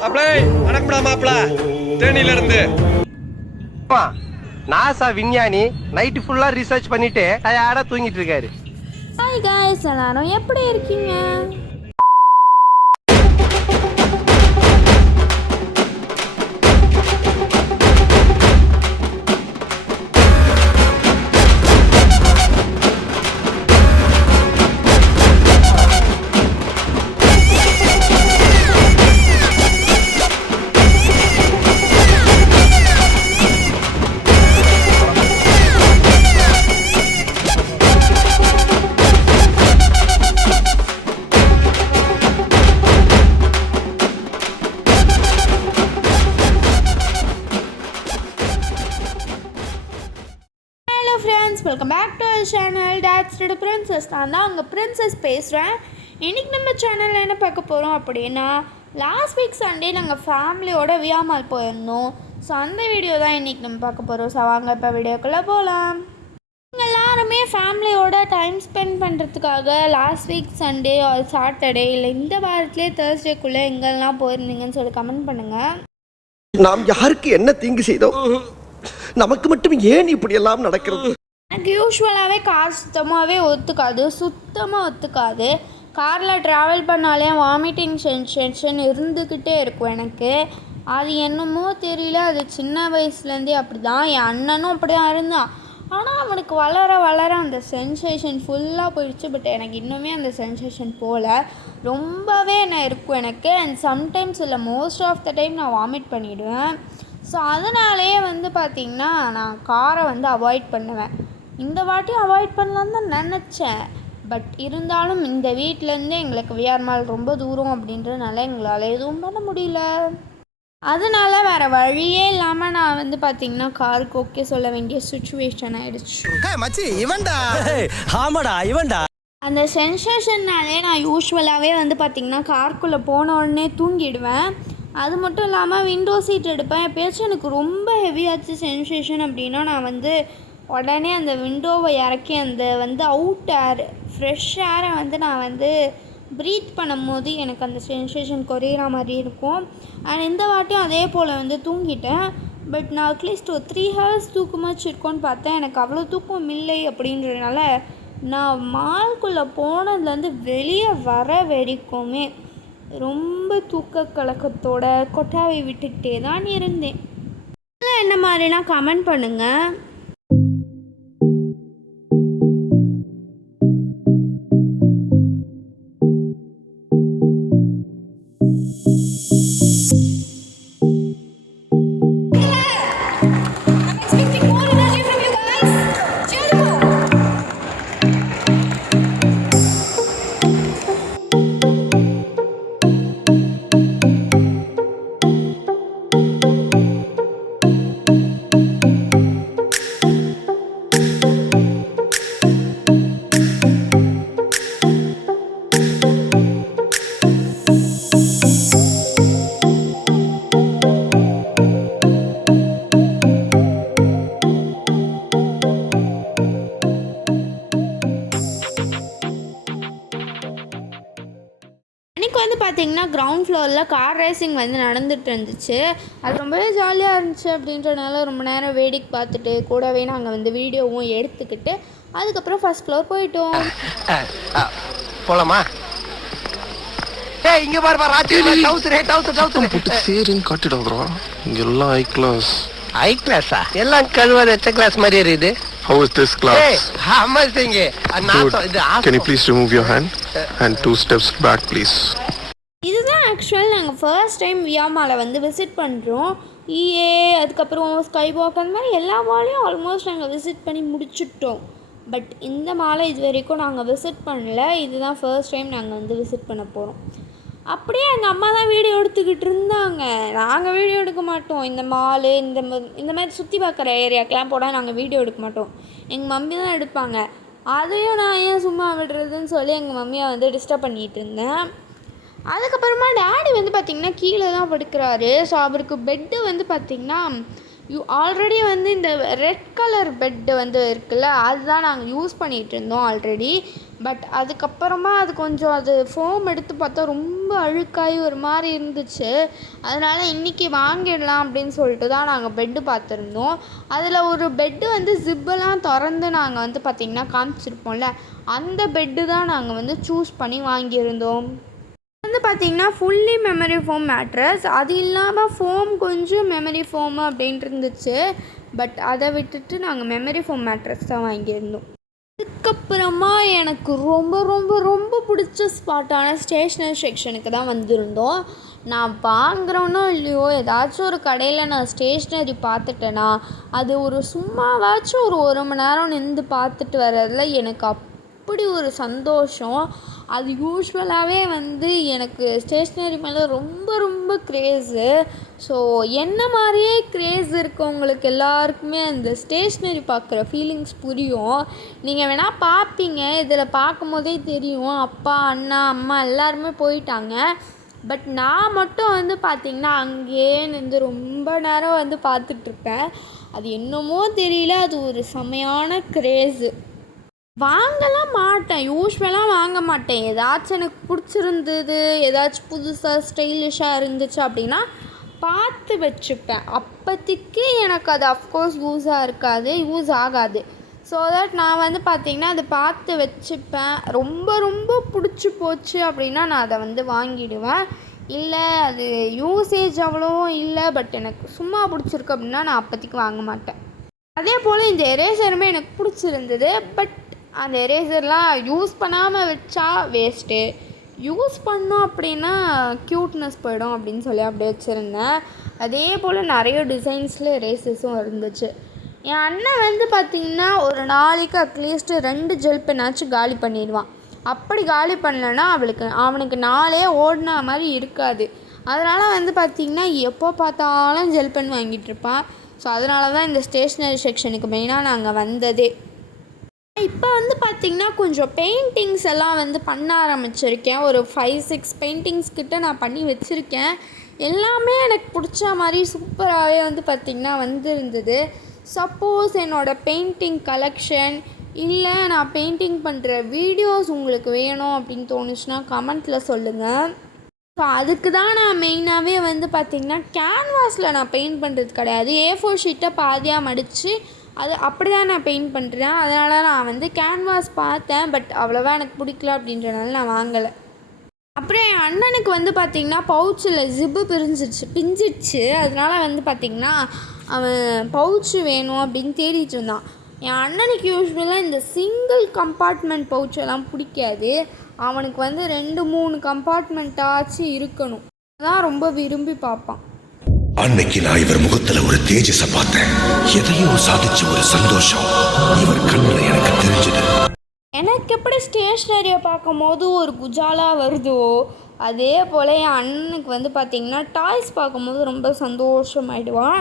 மாப்பிளை வணக்கம்டா மாப்பிள தேனியில இருந்து நாசா விஞ்ஞானி நைட்டு ஃபுல்லா ரிசர்ச் பண்ணிட்டு டயர்டா தூங்கிட்டு இருக்காரு. ஹாய் காய்ஸ், எல்லாரும் எப்படி இருக்கீங்க? Welcome back to our channel dots to princess. நான் தான் உங்கள் பிரின்சஸ் பேசுகிறேன். இன்றைக்கி நம்ம சேனலில் என்ன பார்க்க போகிறோம் அப்படின்னா, லாஸ்ட் வீக் சண்டே நாங்கள் ஃபேமிலியோட வியா மால் போயிருந்தோம். ஸோ அந்த வீடியோ தான் இன்றைக்கி நம்ம பார்க்க போகிறோம். ஸோ வாங்க இப்போ வீடியோக்குள்ளே போகலாம். நீங்கள் எல்லாருமே ஃபேமிலியோட டைம் ஸ்பெண்ட் பண்ணுறதுக்காக last week Sunday or Saturday இல்லை இந்த வாரத்துலேயே தேர்ஸ்டேக்குள்ளே எங்கெல்லாம் போயிருந்தீங்கன்னு சொல்லி கமெண்ட் பண்ணுங்கள். நாம் யாருக்கு என்ன தீங்கு செய்தோம்? நமக்கு மட்டும் ஏன் இப்படி எல்லாம் நடக்கிறது? எனக்கு யூஸ்வலாகவே கார் சுத்தமாக ஒத்துக்காது. காரில் ட்ராவல் பண்ணாலே வாமிட்டிங் சென்சேஷன் இருந்துக்கிட்டே இருக்கும் எனக்கு. அது என்னமோ தெரியல, அது சின்ன வயசுலேருந்தே அப்படி தான். என் அண்ணனும் அப்படி தான் இருந்தான். ஆனால் அவனுக்கு வளர வளர அந்த சென்சேஷன் ஃபுல்லாக போயிடுச்சு. பட் எனக்கு இன்னுமே அந்த சென்சேஷன் போகல. ரொம்பவே என்ன இருக்கும் எனக்கு. அண்ட் சம்டைம்ஸ் இல்லை, மோஸ்ட் ஆஃப் த டைம் நான் வாமிட் பண்ணிவிடுவேன். ஸோ அதனாலே பார்த்திங்கன்னா நான் காரை அவாய்ட் பண்ணுவேன். இந்த வாட்டி அவாய்ட் பண்ணலான்னு தான் நினச்சேன். பட் இருந்தாலும் இந்த வீட்டிலேருந்து எங்களுக்கு விஆர் மால் ரொம்ப தூரம் அப்படின்றதுனால எங்களால் எதுவும் பண்ண முடியல. அதனால வேறு வழியே இல்லாமல் நான் பார்த்திங்கன்னா காருக்கு ஓகே சொல்ல வேண்டிய சுச்சுவேஷன் ஆகிடுச்சு. அந்த சென்சேஷன்னாலே நான் யூஸ்வலாகவே பார்த்திங்கன்னா காருக்குள்ளே போன உடனே தூங்கிடுவேன். அது மட்டும் இல்லாமல் விண்டோ சீட் எடுப்பேன். எப்போயாச்சும் எனக்கு ரொம்ப ஹெவியாச்சு சென்சேஷன் அப்படின்னா நான் உடனே அந்த விண்டோவை இறக்கி அந்த அவுட் ஏர் ஃப்ரெஷ் ஏரை நான் ப்ரீத் பண்ணும்போது எனக்கு அந்த சென்சேஷன் குறையிற மாதிரி இருக்கும். அண்ட் இந்த வாட்டியும் அதே போல் தூங்கிட்டேன். பட் நான் அட்லீஸ்ட் ஒரு 3 hours தூக்கமாச்சு இருக்கும்னு பார்த்தேன். எனக்கு அவ்வளோ தூக்கம் இல்லை அப்படின்றதுனால நான் மால்குள்ளே போனதுலேருந்து வெளியே வர வரைக்குமே ரொம்ப தூக்க கலக்கத்தோட கொட்டாவை விட்டுக்கிட்டே தான் இருந்தேன். என்ன மாதிரினா கமெண்ட் பண்ணுங்கள். பார்த்திங்கன்னா கிரவுண்ட் ஃப்ளோரில் கார் ரேசிங் நடந்துட்டு இருந்துச்சு. அது ரொம்பவே ஜாலியாக இருந்துச்சு. அப்படின்றனால ரொம்ப நேரம் வேடிக்கை பார்த்துட்டு கூடவே நாங்கள் வீடியோவும் எடுத்துக்கிட்டு அதுக்கப்புறம் ஃபர்ஸ்ட் ஃப்ளோர் போயிட்டோம். போலாமா? இங்க பாரு எல்லாம் ஹை கிளாஸா? எல்லாம் கழுவாத எச்ச கிளாஸ் மாதிரி இருக்குது. How is this class? amazing. Dude, can you please remove your hand and 2 steps back please? இதுதான் ஆக்சுவல் நாங்கள் ஃபர்ஸ்ட் டைம் வியா மாலை விசிட் பண்ணுறோம். அதுக்கப்புறம் ஸ்கை வாக் அந்த மாதிரி எல்லா மாலையும் ஆல்மோஸ்ட் நாங்கள் விசிட் பண்ணி முடிச்சுட்டோம். பட் இந்த மாலை இது வரைக்கும் நாங்கள் விசிட் பண்ணல. இதுதான் ஃபர்ஸ்ட் டைம் நாங்கள் விசிட் பண்ண போகிறோம். அப்படியே எங்கள் அம்மா தான் வீடியோ எடுத்துக்கிட்டு இருந்தாங்க. நாங்கள் வீடியோ எடுக்க மாட்டோம். இந்த மாலு இந்த மாதிரி சுற்றி பார்க்குற ஏரியாக்கெலாம் போனால் நாங்கள் வீடியோ எடுக்க மாட்டோம். எங்கள் மம்மி தான் எடுப்பாங்க. அதையும் நான் ஏன் சும்மா விடுறதுன்னு சொல்லி எங்கள் மம்மியை டிஸ்டர்ப் பண்ணிகிட்டு இருந்தேன். அதுக்கப்புறமா டேடி பார்த்திங்கன்னா கீழே தான் படுக்கிறாரு. ஸோ அவருக்கு பெட்டு பார்த்திங்கன்னா ஆல்ரெடி இந்த ரெட் கலர் பெட்டு இருக்குல்ல, அதுதான் நாங்கள் யூஸ் பண்ணிகிட்டு இருந்தோம் ஆல்ரெடி. பட் அதுக்கப்புறமா அது கொஞ்சம் அது ஃபோம் எடுத்து பார்த்தா ரொம்ப அழுக்காகி ஒரு மாதிரி இருந்துச்சு. அதனால் இன்றைக்கி வாங்கிடலாம் அப்படின்னு சொல்லிட்டு தான் நாங்கள் பெட்டு பார்த்துருந்தோம். அதில் ஒரு பெட்டு வந்து ஜிப்பெல்லாம் திறந்து நாங்கள் வந்து பார்த்திங்கன்னா காமிச்சிருப்போம்ல, அந்த பெட்டு தான் நாங்கள் வந்து சூஸ் பண்ணி வாங்கியிருந்தோம். வந்து பார்த்திங்கன்னா ஃபுல்லி மெமரி ஃபோம் மேட்ரஸ், அது இல்லாமல் ஃபோம் கொஞ்சம் மெமரி ஃபோமு அப்படின்ட்டு இருந்துச்சு. பட் அதை விட்டுட்டு நாங்கள் மெமரி ஃபோம் மேட்ரஸ் தான் வாங்கியிருந்தோம். அதுக்கப்புறமா எனக்கு ரொம்ப ரொம்ப ரொம்ப பிடிச்ச ஸ்பாட்டான ஸ்டேஷ்னரி செக்ஷனுக்கு தான் வந்திருந்தோம். நான் வாங்குகிறோன்னோ இல்லையோ ஏதாச்சும் ஒரு கடையில் நான் ஸ்டேஷ்னரி பார்த்துட்டேன்னா அது ஒரு சும்மாவாச்சும் ஒரு மணி நேரம் நின்று பார்த்துட்டு வர்றதுல எனக்கு அப்படி ஒரு சந்தோஷம். அது யூஸ்வலாகவே வந்து எனக்கு ஸ்டேஷ்னரி மேலே ரொம்ப ரொம்ப க்ரேஸு. ஸோ என்ன மாதிரியே க்ரேஸ் இருக்கவங்களுக்கு எல்லாருக்குமே அந்த ஸ்டேஷ்னரி பார்க்குற ஃபீலிங்ஸ் புரியும். நீங்கள் வேணால் பார்ப்பீங்க, இதில் பார்க்கும்போதே தெரியும். அப்பா, அண்ணா, அம்மா எல்லாருமே போயிட்டாங்க. பட் நான் மட்டும் வந்து பார்த்திங்கன்னா அங்கேயே நின்று ரொம்ப நேரம் வந்து பார்த்துட்ருப்பேன். அது என்னமோ தெரியல, அது ஒரு செமையான க்ரேஸு. வாங்கலாம் மாட்டேன், யூஸ்வலாக வாங்க மாட்டேன். ஏதாச்சும் எனக்கு பிடிச்சிருந்தது, ஏதாச்சும் புதுசாக ஸ்டைலிஷாக இருந்துச்சு அப்படின்னா பார்த்து வச்சுப்பேன். அப்போதைக்கு எனக்கு அது அஃப்கோர்ஸ் யூஸ் ஆகாது. ஸோ தட் நான் வந்து பார்த்திங்கன்னா அதை பார்த்து வச்சுப்பேன். ரொம்ப ரொம்ப பிடிச்சி போச்சு அப்படின்னா நான் அதை வந்து வாங்கிடுவேன். இல்லை அது யூசேஜ் அவ்வளோவும் இல்லை, பட் எனக்கு சும்மா பிடிச்சிருக்கு அப்படின்னா நான் அப்போதைக்கு வாங்க மாட்டேன். அதே போல் இந்த எரேசருமே எனக்கு பிடிச்சிருந்தது. பட் அந்த எரேசர்லாம் யூஸ் பண்ணாமல் வச்சா வேஸ்ட்டு, யூஸ் பண்ணோம் அப்படின்னா க்யூட்னஸ் போயிடும் அப்படின்னு சொல்லி அப்படியே வச்சுருந்தேன். அதே போல் நிறைய டிசைன்ஸில் எரேசர்ஸும் இருந்துச்சு. என் அண்ணன் வந்து பார்த்திங்கன்னா ஒரு நாளைக்கு அட்லீஸ்ட் 2 ஜெல் பென்னாச்சும் காலி பண்ணிடுவான். அப்படி காலி பண்ணலன்னா அவனுக்கு நாளே ஓடினா மாதிரி இருக்காது. அதனால் வந்து பார்த்திங்கன்னா எப்போ பார்த்தாலும் ஜெல் பென் வாங்கிட்டு இருப்பான். ஸோ அதனால தான் இந்த ஸ்டேஷ்னரி செக்ஷனுக்கு மெயினாக நாங்கள் வந்ததே. இப்போ வந்து பார்த்திங்கன்னா கொஞ்சம் பெயிண்டிங்ஸ் எல்லாம் வந்து பண்ண ஆரம்பிச்சிருக்கேன். ஒரு 5-6 பெயிண்டிங்ஸ் கிட்ட நான் பண்ணி வச்சுருக்கேன். எல்லாமே எனக்கு பிடிச்ச மாதிரி சூப்பராகவே வந்து பார்த்திங்கன்னா வந்திருந்தது. சப்போஸ் என்னோடய பெயிண்டிங் கலெக்ஷன் இல்லை நான் பெயிண்டிங் பண்ணுற வீடியோஸ் உங்களுக்கு வேணும் அப்படின்னு தோணுச்சுன்னா கமெண்ட்டில் சொல்லுங்கள். ஸோ அதுக்கு தான் நான் மெயினாகவே வந்து பார்த்திங்கன்னா கேன்வாஸில் நான் பெயிண்ட் பண்ணுறது கிடையாது. A4 ஷீட்டை பாதியாக மடித்து அது அப்படி தான் நான் பெயிண்ட் பண்ணுறேன். அதனால் நான் வந்து கேன்வாஸ் பார்த்தேன், பட் அவ்வளோவா எனக்கு பிடிக்கல அப்படின்றனால நான் வாங்கலை. அப்புறம் என் அண்ணனுக்கு வந்து பார்த்திங்கன்னா பவுச்சில் ஜிப்பு பிஞ்சிடுச்சு. அதனால் வந்து பார்த்திங்கன்னா அவன் பவுச்சு வேணும் அப்படின்னு தேடிட்டு இருந்தான். என் அண்ணனுக்கு யூஸ்வலாக இந்த சிங்கிள் கம்பார்ட்மெண்ட் பவுச்செல்லாம் பிடிக்காது. அவனுக்கு வந்து 2-3 கம்பார்ட்மெண்ட்டாச்சும் இருக்கணும், அதான் ரொம்ப விரும்பி பார்ப்பான். அன்னைக்கு நான் இவர் முகத்துல ஒரு தேஜஸ பார்த்தேன். எதையோ சாதிச்ச ஒரு சந்தோஷம் இவர் கண்ணுல எனக்கு தெரிஞ்சது. எனக்கு எப்படி ஸ்டேஷ்னரியை பார்க்கும் போது ஒரு குஜாலா வருதோ அதே போல் என் அண்ணனுக்கு வந்து பார்த்திங்கன்னா டாய்ஸ் பார்க்கும்போது ரொம்ப சந்தோஷமாயிடுவான்.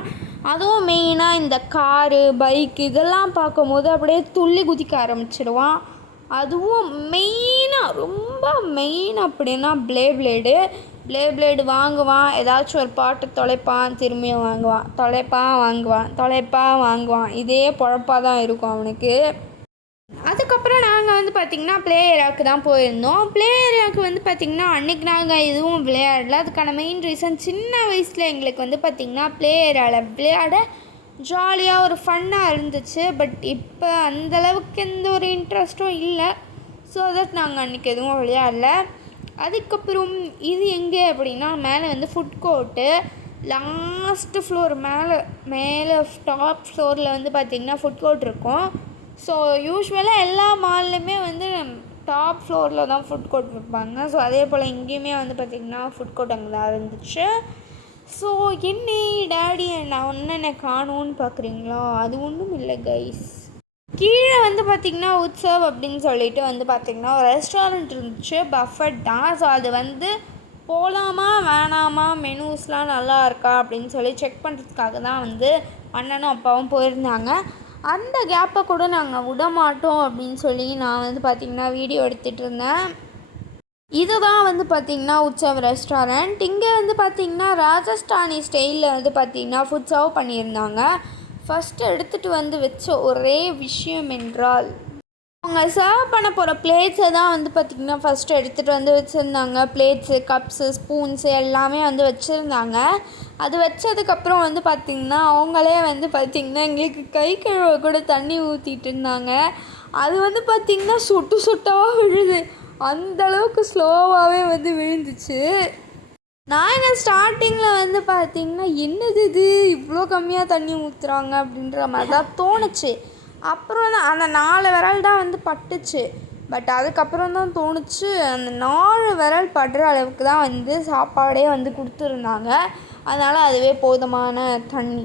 அதுவும் மெயினாக இந்த காரு, பைக்கு இதெல்லாம் பார்க்கும்போது அப்படியே துள்ளி குதிக்க ஆரம்பிச்சிடுவான். அதுவும் ரொம்ப மெயின் அப்படின்னா பிளேடு வாங்குவான். ஏதாச்சும் ஒரு பாட்டு தொலைப்பான், திரும்பியும் வாங்குவான், வாங்குவான். இதே பொழப்பாக தான் இருக்கும் அவனுக்கு. அதுக்கப்புறம் நாங்கள் வந்து பார்த்திங்கன்னா ப்ளே ஏரியாவுக்கு தான் போயிருந்தோம். ப்ளே ஏரியாவுக்கு வந்து பார்த்திங்கன்னா அன்றைக்கி நாங்கள் எதுவும் விளையாடல. அதுக்கான மெயின் ரீசன் சின்ன வயசில் எங்களுக்கு வந்து பார்த்திங்கன்னா ப்ளே ஏரியாவில் விளையாட ஜாலியாக ஒரு ஃபன்னாக இருந்துச்சு. பட் இப்போ அந்தளவுக்கு எந்த ஒரு இன்ட்ரெஸ்ட்டும் இல்லை. ஸோ தட் நாங்கள் அன்றைக்கி எதுவும் விளையாடல. அதுக்கப்புறம் இது எங்கே அப்படின்னா மேலே வந்து ஃபுட் கோர்ட்டு, லாஸ்ட்டு ஃப்ளோர் மேலே டாப் ஃப்ளோரில் வந்து பார்த்திங்கன்னா ஃபுட் கோர்ட் இருக்கும். ஸோ யூஸ்வலாக எல்லா மால்லையுமே வந்து டாப் ஃப்ளோரில் தான் ஃபுட் கோர்ட் வைப்பாங்க. ஸோ அதே போல் இங்கேயுமே வந்து பார்த்திங்கன்னா ஃபுட் கோர்ட் அங்கே தான் இருந்துச்சு. ஸோ டேடி நான் என்னென்ன காணும்னு பார்க்குறீங்களா? அது ஒன்றும் இல்லை கைஸ். கீழே வந்து பார்த்திங்கன்னா உற்சவ் அப்படின்னு சொல்லிட்டு வந்து பார்த்திங்கன்னா ஒரு ரெஸ்டாரண்ட் இருந்துச்சு, பஃபட் தான். ஸோ அது வந்து போகலாமா வேணாமா, மெனூஸ்லாம் நல்லா இருக்கா அப்படின்னு சொல்லி செக் பண்ணுறதுக்காக தான் வந்து அண்ணனும் அப்பாவும் போயிருந்தாங்க. அந்த கேப்பை கூட நாங்கள் விட மாட்டோம் அப்படின்னு சொல்லி நான் வந்து பார்த்திங்கன்னா வீடியோ எடுத்துகிட்டு இருந்தேன். இதுதான் வந்து பார்த்திங்கன்னா உற்சவ் ரெஸ்டாரண்ட். இங்கே வந்து பார்த்திங்கன்னா ராஜஸ்தானி ஸ்டைலில் வந்து பார்த்திங்கன்னா ஃபுட் சர்வ் பண்ணியிருந்தாங்க. ஃபஸ்ட்டு எடுத்துகிட்டு வந்து வச்ச ஒரே விஷயம் என்றால் அவங்க சர்வ் பண்ண போகிற பிளேட்ஸை தான் வந்து பார்த்திங்கன்னா ஃபஸ்ட்டு எடுத்துகிட்டு வந்து வச்சுருந்தாங்க. பிளேட்ஸு, கப்ஸு, ஸ்பூன்ஸு எல்லாமே வந்து வச்சுருந்தாங்க. அது வச்சதுக்கப்புறம் வந்து பார்த்திங்கன்னா அவங்களே வந்து பார்த்திங்கன்னா எங்களுக்கு கை கழுவ கூட தண்ணி ஊற்றிட்டு இருந்தாங்க. அது வந்து பார்த்திங்கன்னா சொட்டு சொட்டாக விழுது. அந்தளவுக்கு ஸ்லோவாகவே வந்து விழுந்துச்சு. நான் என்ன ஸ்டார்டிங்கில் வந்து பார்த்திங்கன்னா என்னது இது இவ்வளோ கம்மியாக தண்ணி ஊற்றுறாங்க அப்படின்ற மாதிரி தான் தோணுச்சு. அப்புறம் தான் அந்த 4 விரல் தான் வந்து பட்டுச்சு. பட் அதுக்கப்புறம் தான் தோணுச்சு அந்த 4 விரல் படுற அளவுக்கு தான் வந்து சாப்பாடே வந்து கொடுத்துருந்தாங்க. அதனால் அதுவே போதுமான தண்ணி.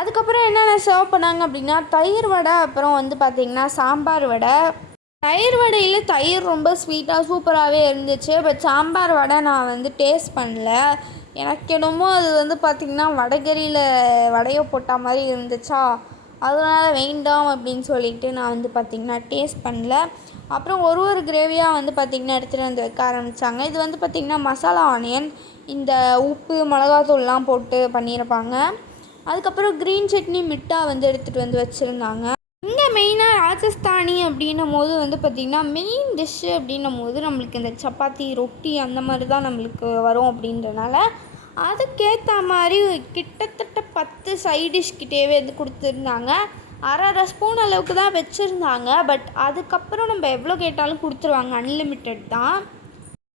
அதுக்கப்புறம் என்னென்ன சர்வ் பண்ணாங்க அப்படின்னா தயிர் வடை, அப்புறம் வந்து பார்த்திங்கன்னா சாம்பார் வடை. தயிர் வடையில் தயிர் ரொம்ப ஸ்வீட்டாக சூப்பராகவே இருந்துச்சு. பட் சாம்பார் வடை நான் வந்து டேஸ்ட் பண்ணல. எனக்கு என்னமோ அது வந்து பார்த்திங்கன்னா வடகரியில் வடையை போட்ட மாதிரி இருந்துச்சா, அதனால் வேண்டாம் அப்படின்னு சொல்லிட்டு நான் வந்து பார்த்திங்கன்னா டேஸ்ட் பண்ணல. அப்புறம் ஒரு கிரேவியாக வந்து பார்த்திங்கன்னா எடுத்துகிட்டு வந்து வைக்க ஆரம்பித்தாங்க. இது வந்து பார்த்திங்கன்னா மசாலா ஆனியன், இந்த உப்பு மிளகாத்தூள்லாம் போட்டு பண்ணியிருப்பாங்க. அதுக்கப்புறம் க்ரீன் சட்னி மிட்டா வந்து எடுத்துகிட்டு வந்து வச்சுருந்தாங்க. இங்கே மெயினாக ராஜஸ்தானி அப்படின்னும் போது வந்து பார்த்திங்கன்னா மெயின் டிஷ்ஷு அப்படின்னும் போது நம்மளுக்கு இந்த சப்பாத்தி, ரொட்டி அந்த மாதிரி தான் நம்மளுக்கு வரும். அப்படின்றனால அதுக்கேற்ற மாதிரி கிட்டத்தட்ட 10 சைட் டிஷ்கிட்டேவே வந்து கொடுத்துருந்தாங்க. அரை ஸ்பூன் அளவுக்கு தான் வச்சுருந்தாங்க. பட் அதுக்கப்புறம் நம்ம எவ்வளோ கேட்டாலும் கொடுத்துருவாங்க, அன்லிமிட்டட் தான்.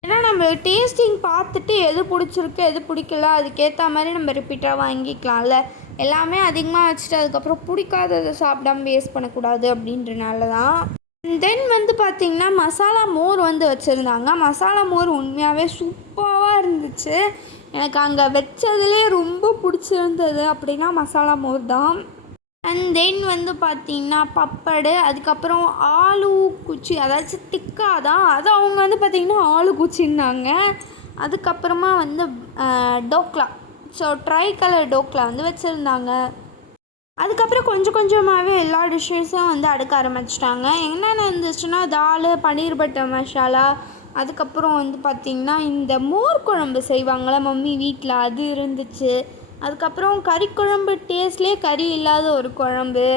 ஏன்னா நம்ம டேஸ்டிங் பார்த்துட்டு எது பிடிச்சிருக்கு எது பிடிக்கல அதுக்கேற்ற மாதிரி நம்ம ரிப்பீட்டாக வாங்கிக்கலாம்ல. எல்லாமே அதிகமாக வச்சுட்டு அதுக்கப்புறம் பிடிக்காததை சாப்பிடாம வேஸ்ட் பண்ணக்கூடாது அப்படின்றனால தான். தென் வந்து பார்த்திங்கன்னா மசாலா மோர் வந்து வச்சுருந்தாங்க. மசாலா மோர் உண்மையாகவே சூப்பராக இருந்துச்சு. எனக்கு அங்கே வச்சதுலே ரொம்ப பிடிச்சிருந்தது அப்படின்னா மசாலா மோர் தான். அண்ட் தென் வந்து பார்த்திங்கன்னா பப்படு, அதுக்கப்புறம் ஆலு குச்சி, அதாச்சும் திக்கா தான் அது அவங்க வந்து பார்த்திங்கன்னா ஆலு குச்சின்னாங்க. அதுக்கப்புறமா வந்து dhokla, so try colour dhokla வந்து வச்சுருந்தாங்க. அதுக்கப்புறம் கொஞ்சம் கொஞ்சமாகவே எல்லா டிஷ்ஷஸும் வந்து அடுக்க ஆரம்பிச்சிட்டாங்க. என்னென்ன இருந்துச்சுன்னா தால், பன்னீர் பட்டர் மசாலா, அதுக்கப்புறம் வந்து பார்த்திங்கன்னா இந்த மோர் குழம்பு செய்வாங்களே மம்மி வீட்டில், அது இருந்துச்சு. அதுக்கப்புறம் கறி குழம்பு டேஸ்ட்லேயே கறி இல்லாத ஒரு குழம்பு.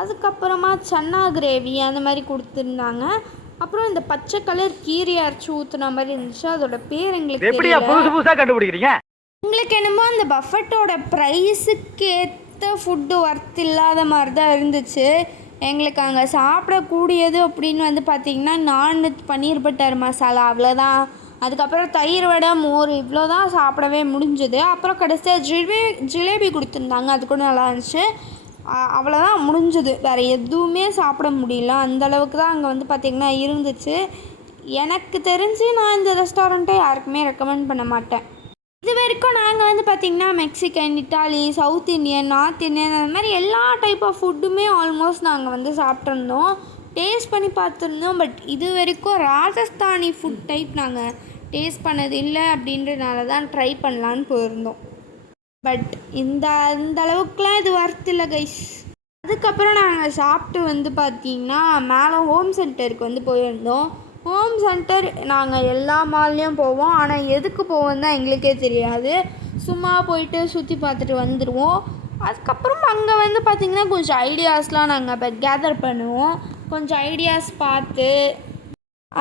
அதுக்கப்புறமா சன்னா கிரேவி அந்த மாதிரி கொடுத்துருந்தாங்க. அப்புறம் இந்த பச்சை கலர் கீரை அரைச்சி ஊற்றுன மாதிரி இருந்துச்சு. அதோட பேர் எங்களுக்கு புதுசா கண்டுபிடிக்கிறீங்க. உங்களுக்கு என்னமோ அந்த பஃபட்டோட ப்ரைஸுக்கு ஏற்ற ஃபுட்டு ஒர்த் இல்லாத மாதிரி தான் இருந்துச்சு. எங்களுக்கு அங்கே சாப்பிடக்கூடியது அப்படின்னு வந்து பார்த்திங்கன்னா நான்வெஜ் பன்னீர் பட்டர் மசாலா அவ்வளோதான். அதுக்கப்புறம் தயிர் வடை, மோர் இவ்வளோ தான் சாப்பிடவே முடிஞ்சுது. அப்புறம் கடைசியாக ஜிலேபி கொடுத்துருந்தாங்க, அது கூட நல்லா இருந்துச்சு. அவ்வளோதான் முடிஞ்சுது. வேறு எதுவுமே சாப்பிட முடியல. அந்தளவுக்கு தான் அங்கே வந்து பார்த்திங்கன்னா இருந்துச்சு. எனக்கு தெரிஞ்சு நான் இந்த ரெஸ்டாரண்ட்டை யாருக்குமே ரெக்கமெண்ட் பண்ண மாட்டேன். இது வரைக்கும் நாங்கள் வந்து பார்த்திங்கன்னா Mexican, Italy, south Indian, north Indian அந்த மாதிரி எல்லா டைப் ஆஃப் ஃபுட்டுமே ஆல்மோஸ்ட் நாங்கள் வந்து சாப்பிட்ருந்தோம், டேஸ்ட் பண்ணி பார்த்துருந்தோம். பட் இது வரைக்கும் ராஜஸ்தானி ஃபுட் டைப் நாங்கள் டேஸ்ட் பண்ணது இல்லை. அப்படின்றனால தான் ட்ரை பண்ணலான்னு போயிருந்தோம். பட் இந்த அளவுக்குலாம் இது ஒர்த் இல்லை கைஸ். அதுக்கப்புறம் நாங்கள் சாப்பிட்டு வந்து பார்த்திங்கன்னா மேலே ஹோம் சென்டருக்கு வந்து போயிருந்தோம். ஹோம் சென்டர் நாங்கள் எல்லா மால்லையும் போவோம், ஆனால் எதுக்கு போவோம் தான் எங்களுக்கே தெரியாது. சும்மா போயிட்டு சுற்றி பார்த்துட்டு வந்துடுவோம். அதுக்கப்புறம் அங்கே வந்து பார்த்திங்கன்னா கொஞ்சம் ஐடியாஸ்லாம் நாங்கள் இப்போ கேதர் பண்ணுவோம். கொஞ்சம் ஐடியாஸ் பார்த்து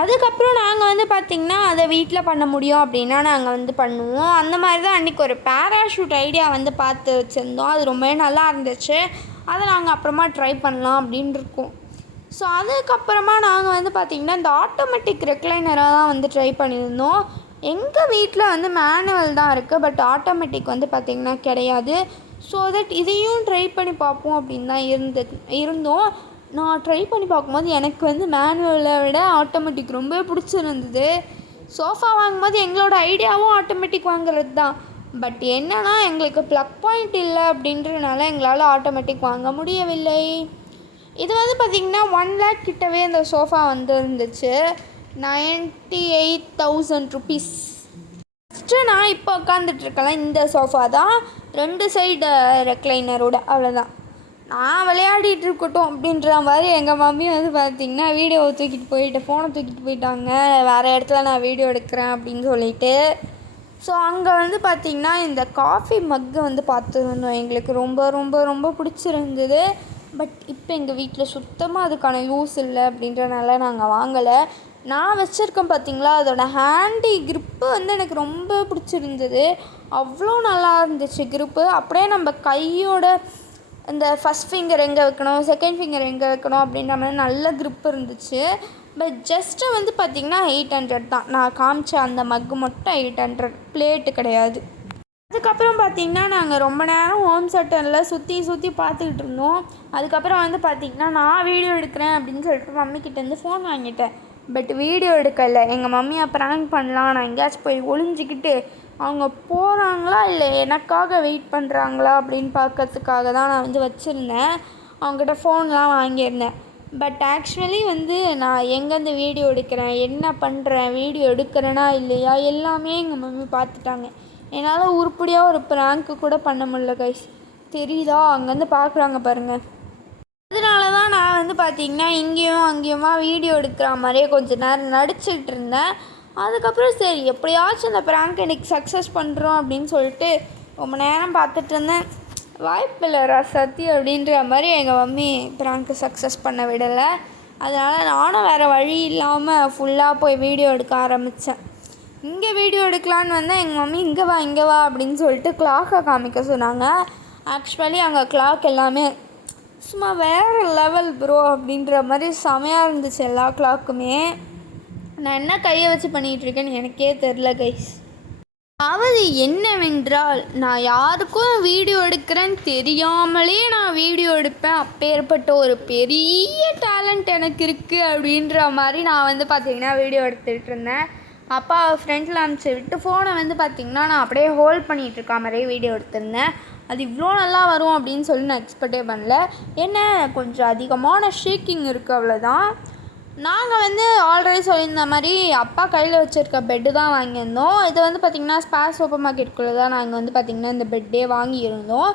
அதுக்கப்புறம் நாங்கள் வந்து பார்த்திங்கன்னா அதை வீட்டில் பண்ண முடியும் அப்படின்னா நாங்கள் வந்து பண்ணுவோம். அந்த மாதிரி தான் அன்றைக்கி ஒரு பேராஷூட் ஐடியா வந்து பார்த்து வச்சுருந்தோம். அது ரொம்பவே நல்லா இருந்துச்சு. அதை நாங்கள் அப்புறமா ட்ரை பண்ணலாம் அப்படின்னு இருக்கோம். ஸோ அதுக்கப்புறமா நாங்கள் வந்து பார்த்திங்கன்னா இந்த ஆட்டோமேட்டிக் ரெக்லைனராக தான் வந்து ட்ரை பண்ணியிருந்தோம். எங்கள் வீட்டில் வந்து மேனுவல் தான் இருக்குது, பட் ஆட்டோமேட்டிக் வந்து பார்த்திங்கன்னா கிடையாது. ஸோ தட் இதையும் ட்ரை பண்ணி பார்ப்போம் அப்படின்னு தான் இருந்தோம். நான் ட்ரை பண்ணி பார்க்கும்போது எனக்கு வந்து மேனுவலை விட ஆட்டோமேட்டிக் ரொம்ப பிடிச்சிருந்தது. சோஃபா வாங்கும்போது எங்களோட ஐடியாவும் ஆட்டோமேட்டிக் வாங்குறது தான். பட் என்னென்னா எங்களுக்கு ப்ளக் பாயிண்ட் இல்லை அப்படின்றதுனால எங்களால் ஆட்டோமேட்டிக் வாங்க முடியவில்லை. இது வந்து பார்த்திங்கன்னா 1 lakh கிட்டவே இந்த சோஃபா வந்து இருந்துச்சு. 98,000 rupees. ஃபஸ்ட்டு நான் இப்போ உட்காந்துட்ருக்கலாம் இந்த சோஃபா தான், 2 சைடு ரெக்லைனரோட. அவ்வளோதான். நான் விளையாடிட்டு இருக்கட்டும் அப்படின்ற மாதிரி எங்கள் மம்மி வந்து பார்த்திங்கன்னா வீடியோவை ஃபோனை தூக்கிட்டு போயிட்டாங்க. வேறு இடத்துல நான் வீடியோ எடுக்கிறேன் அப்படின்னு சொல்லிட்டு. ஸோ அங்கே வந்து பார்த்திங்கன்னா இந்த காஃபி மக்கு வந்து பார்த்துருந்தோம். எங்களுக்கு ரொம்ப ரொம்ப ரொம்ப பிடிச்சிருந்தது. பட் இப்போ எங்கள் வீட்டில் சுத்தமாக அதுக்கான யூஸ் இல்லை அப்படின்றனால நாங்கள் வாங்கலை. நான் வச்சுருக்கேன் பார்த்தீங்களா, அதோட ஹேண்டி க்ரிப்பு வந்து எனக்கு ரொம்ப பிடிச்சிருந்தது. அவ்வளோ நல்லா இருந்துச்சு க்ரிப்பு. அப்படியே நம்ம கையோட இந்த ஃபஸ்ட் ஃபிங்கர் எங்கே வைக்கணும், செகண்ட் ஃபிங்கர் எங்கே வைக்கணும் அப்படின்ற மாதிரி நல்ல க்ரிப் இருந்துச்சு. பட் ஜஸ்ட்டு வந்து பார்த்திங்கன்னா 800 தான். நான் காமிச்ச அந்த மக்கு மட்டும் 800, பிளேட்டு கிடையாது. அதுக்கப்புறம் பார்த்திங்கன்னா நாங்கள் ரொம்ப நேரம் ஹோம் சென்டரில் சுற்றி பார்த்துக்கிட்டு இருந்தோம். அதுக்கப்புறம் வந்து பார்த்திங்கன்னா நான் வீடியோ எடுக்கிறேன் அப்படின்னு சொல்லிட்டு மம்மிக்கிட்டேருந்து ஃபோன் வாங்கிட்டேன். பட் வீடியோ எடுக்கலை. எங்கள் மம்மியை ப்ராங்க் பண்ணலாம், நான் எங்கேயாச்சும் போய் ஒளிஞ்சிக்கிட்டு அவங்க போகிறாங்களா இல்லை எனக்காக வெயிட் பண்ணுறாங்களா அப்படின்னு பார்க்கறதுக்காக தான் நான் வந்து வச்சுருந்தேன். அவங்ககிட்ட ஃபோன்லாம் வாங்கியிருந்தேன். பட் ஆக்சுவலி வந்து நான் எங்கேருந்து வீடியோ எடுக்கிறேன், என்ன பண்ணுறேன், வீடியோ எடுக்கிறேனா இல்லையா எல்லாமே எங்கள் மம்மி பார்த்துட்டாங்க. என்னால் உருப்படியாக ஒரு ப்ராங்க்கு கூட பண்ண முடியல கைஸ். தெரியுதா, அங்கேருந்து பார்க்குறாங்க பாருங்கள். அதனால தான் நான் வந்து பார்த்திங்கன்னா இங்கேயும் அங்கேயுமா வீடியோ எடுக்கிற மாதிரியே கொஞ்சம் நேரம் நடிச்சிட்டு இருந்தேன். அதுக்கப்புறம் சரி எப்படியாச்சும் அந்த ப்ராங்க் எனக்கு சக்ஸஸ் பண்ணுறோம் அப்படின்னு சொல்லிட்டு ரொம்ப நேரம் பார்த்துட்டு இருந்தேன். வாய்ப்பில்லை ராசாத்தி அப்படின்ற மாதிரி எங்கள் மம்மி ப்ராங்க்கு சக்ஸஸ் பண்ண விடலை. அதனால் நானும் வேறு வழி இல்லாமல் ஃபுல்லாக போய் வீடியோ எடுக்க ஆரம்பித்தேன். இங்கே வீடியோ எடுக்கலான்னு வந்தால் எங்கள் மம்மி இங்கே வா அப்படின்னு சொல்லிட்டு கிளாக்கை காமிக்க சொன்னாங்க. ஆக்சுவலி அங்கே கிளாக் எல்லாமே சும்மா வேறு லெவல் ப்ரோ அப்படின்ற மாதிரி செமையாக இருந்துச்சு எல்லா கிளாக்குமே. நான் என்ன கையை வச்சு பண்ணிகிட்ருக்கேன்னு எனக்கே தெரில கைஸ். அதாவது என்னவென்றால் நான் யாருக்கும் வீடியோ எடுக்கிறேன்னு தெரியாமலே நான் வீடியோ எடுப்பேன். அப்பேற்பட்ட ஒரு பெரிய டேலண்ட் எனக்கு இருக்குது அப்படின்ற மாதிரி நான் வந்து பார்த்திங்கன்னா வீடியோ எடுத்துகிட்டு இருந்தேன். அப்பா ஃப்ரெண்டில் அனுப்பிச்சி விட்டு ஃபோனை வந்து பார்த்திங்கன்னா நான் அப்படியே ஹோல்ட் பண்ணிகிட்ருக்க மாதிரியே வீடியோ எடுத்திருந்தேன். அது இவ்வளோ நல்லா வரும் அப்படின்னு சொல்லி நான் எக்ஸ்பெக்டே பண்ணல. என்ன கொஞ்சம் அதிகமான ஷேக்கிங் இருக்குது, அவ்வளோதான். நாங்கள் வந்து ஆல்ரெடி சொல்லியிருந்த மாதிரி அப்பா கையில் வச்சுருக்க பெட்டு தான் வாங்கியிருந்தோம். இது வந்து பார்த்திங்கன்னா ஸ்பேர் சூப்பர் மார்க்கெட்டுக்குள்ளே தான் நாங்கள் வந்து பார்த்திங்கன்னா இந்த பெட்டே வாங்கியிருந்தோம்.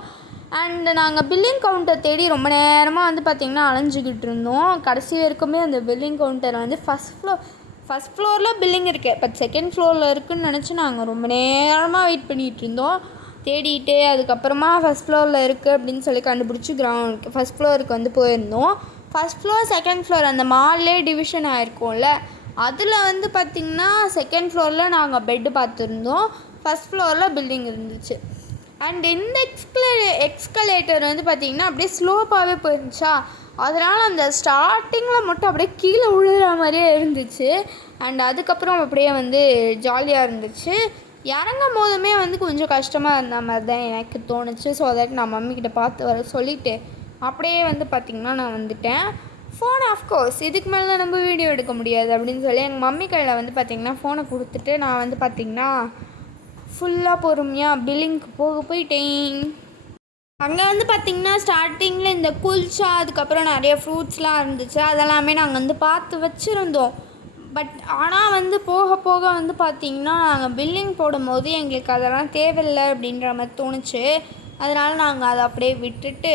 அண்டு நாங்கள் பில்லிங் கவுண்டர் தேடி ரொம்ப நேரமாக வந்து பார்த்திங்கன்னா அலைஞ்சிக்கிட்டு இருந்தோம். கடைசி வரைக்குமே அந்த பில்லிங் கவுண்டர் வந்து ஃபஸ்ட் ஃப்ளோரில் பில்லிங் இருக்குது, பட் செகண்ட் ஃப்ளோரில் இருக்குதுன்னு நினச்சி நாங்கள் ரொம்ப நேரமாக வெயிட் பண்ணிகிட்டு இருந்தோம். தேடிட்டு அதுக்கப்புறமா ஃபஸ்ட் ஃப்ளோரில் இருக்குது அப்படின்னு சொல்லி கண்டுபிடிச்சி ஃபஸ்ட் ஃப்ளோருக்கு வந்து போயிருந்தோம். ஃபஸ்ட் ஃப்ளோர் செகண்ட் ஃப்ளோர் அந்த மால்லே டிவிஷன் ஆகிருக்கும்ல, அதில் வந்து பார்த்திங்கன்னா செகண்ட் ஃப்ளோரில் நாங்கள் பெட்டு பார்த்துருந்தோம், ஃபஸ்ட் ஃப்ளோரில் பில்டிங் இருந்துச்சு. அண்ட் இந்த எக்ஸ்கலேட்டர் வந்து பார்த்திங்கன்னா அப்படியே ஸ்லோப்பாகவே போயிருந்துச்சா, அதனால் அந்த ஸ்டார்டிங்கில் மட்டும் அப்படியே கீழே விழுகிற மாதிரியே இருந்துச்சு. அண்ட் அதுக்கப்புறம் அப்படியே வந்து ஜாலியாக இருந்துச்சு. இறங்கும் போதுமே வந்து கொஞ்சம் கஷ்டமாக இருந்த மாதிரி தான் எனக்கு தோணுச்சு. ஸோ அதாட்டு நான் மம்மிக்கிட்ட பார்த்து வர சொல்லிவிட்டு அப்படியே வந்து பார்த்திங்கன்னா நான் வந்துட்டேன். ஃபோன் ஆஃப்கோர்ஸ் இதுக்கு மேலே நம்ம வீடியோ எடுக்க முடியாது அப்படின்னு சொல்லி எங்கள் மம்மி கையில் வந்து பார்த்திங்கன்னா ஃபோனை கொடுத்துட்டு நான் வந்து பார்த்திங்கன்னா ஃபுல்லாக பொறுமையாக பில்லிங்க்கு போயிட்டேன். அங்கே வந்து பார்த்திங்கன்னா ஸ்டார்டிங்கில் இந்த குல்ச்சா அதுக்கப்புறம் நிறைய ஃப்ரூட்ஸ்லாம் இருந்துச்சு, அதெல்லாமே நாங்கள் வந்து பார்த்து வச்சுருந்தோம். பட் ஆனால் வந்து போக வந்து பார்த்திங்கன்னா நாங்கள் பில்லிங் போடும்போது எங்களுக்கு அதெல்லாம் தேவையில்லை அப்படின்ற மாதிரி தோணுச்சு. அதனால் நாங்கள் அதை அப்படியே விட்டுட்டு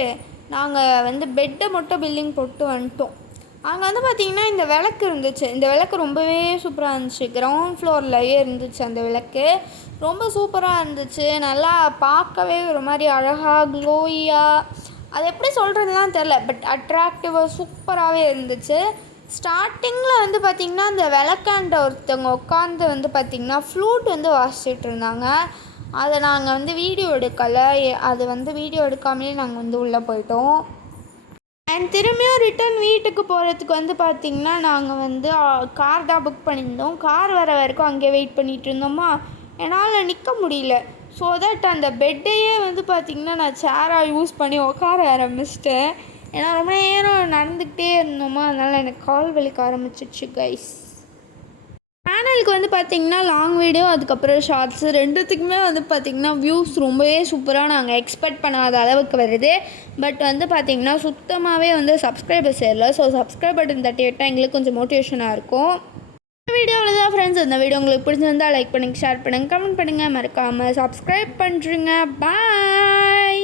நாங்கள் வந்து பெட்டை மட்டும் பில்லிங் போட்டு வந்துட்டோம். அங்கே வந்து பார்த்திங்கன்னா இந்த விளக்கு இருந்துச்சு. இந்த விளக்கு ரொம்பவே சூப்பராக இருந்துச்சு. கிரவுண்ட் ஃப்ளோர்லையே இருந்துச்சு அந்த விளக்கு. ரொம்ப சூப்பராக இருந்துச்சு. நல்லா பார்க்கவே ஒரு மாதிரி அழகாக க்ளோயியாக, அது எப்படி சொல்கிறதுலாம் தெரில, பட் அட்ராக்டிவாக சூப்பராகவே இருந்துச்சு. ஸ்டார்டிங்கில் வந்து பார்த்திங்கன்னா இந்த விளக்காண்ட ஒருத்தவங்க உட்காந்து வந்து பார்த்திங்கன்னா ஃப்ளூட் வந்து வாசிச்சுட்டு இருந்தாங்க. அதை நாங்கள் வந்து வீடியோ எடுக்கலை, அது வந்து வீடியோ எடுக்காமலே நாங்கள் வந்து உள்ளே போயிட்டோம். அண்ட் திரும்பியும் ரிட்டன் வீட்டுக்கு போகிறதுக்கு வந்து பார்த்திங்கன்னா நாங்கள் வந்து கார் தான் புக் பண்ணியிருந்தோம். கார் வர வரைக்கும் அங்கே வெயிட் பண்ணிகிட்டு இருந்தோமா, என்னால் நிற்க முடியல. ஸோ தட் அந்த பெட்டையே வந்து பார்த்திங்கன்னா நான் சேராக யூஸ் பண்ணி உட்கார ஆரம்பிச்சிட்டேன். ஏன்னா ரொம்ப நேரம் நடந்துக்கிட்டே இருந்தோமா, அதனால் எனக்கு கால் வலிக்க ஆரம்பிச்சிச்சு கைஸ். சேனலுக்கு வந்து பார்த்திங்கன்னா லாங் வீடியோ அதுக்கப்புறம் ஷார்ட்ஸு ரெண்டுத்துக்குமே வந்து பார்த்திங்கன்னா வியூஸ் ரொம்பவே சூப்பராக நாங்கள் எக்ஸ்பெக்ட் பண்ணாத அளவுக்கு வருது. பட் வந்து பார்த்திங்கன்னா சுத்தமாகவே வந்து சப்ஸ்கிரைபர்ஸ் ஏறல. ஸோ சப்ஸ்கிரைப் பட்டன் தட்டி விட்டால் எங்களுக்கு கொஞ்சம் மோட்டிவேஷனாக இருக்கும். இந்த வீடியோவில் தான் ஃப்ரெண்ட்ஸ், இந்த வீடியோ உங்களுக்கு பிடிச்சிருந்தால் லைக் பண்ணுங்கள், ஷேர் பண்ணுங்கள், கமெண்ட் பண்ணுங்கள், மறக்காமல் சப்ஸ்கிரைப் பண்ணுறீங்க. பாய்.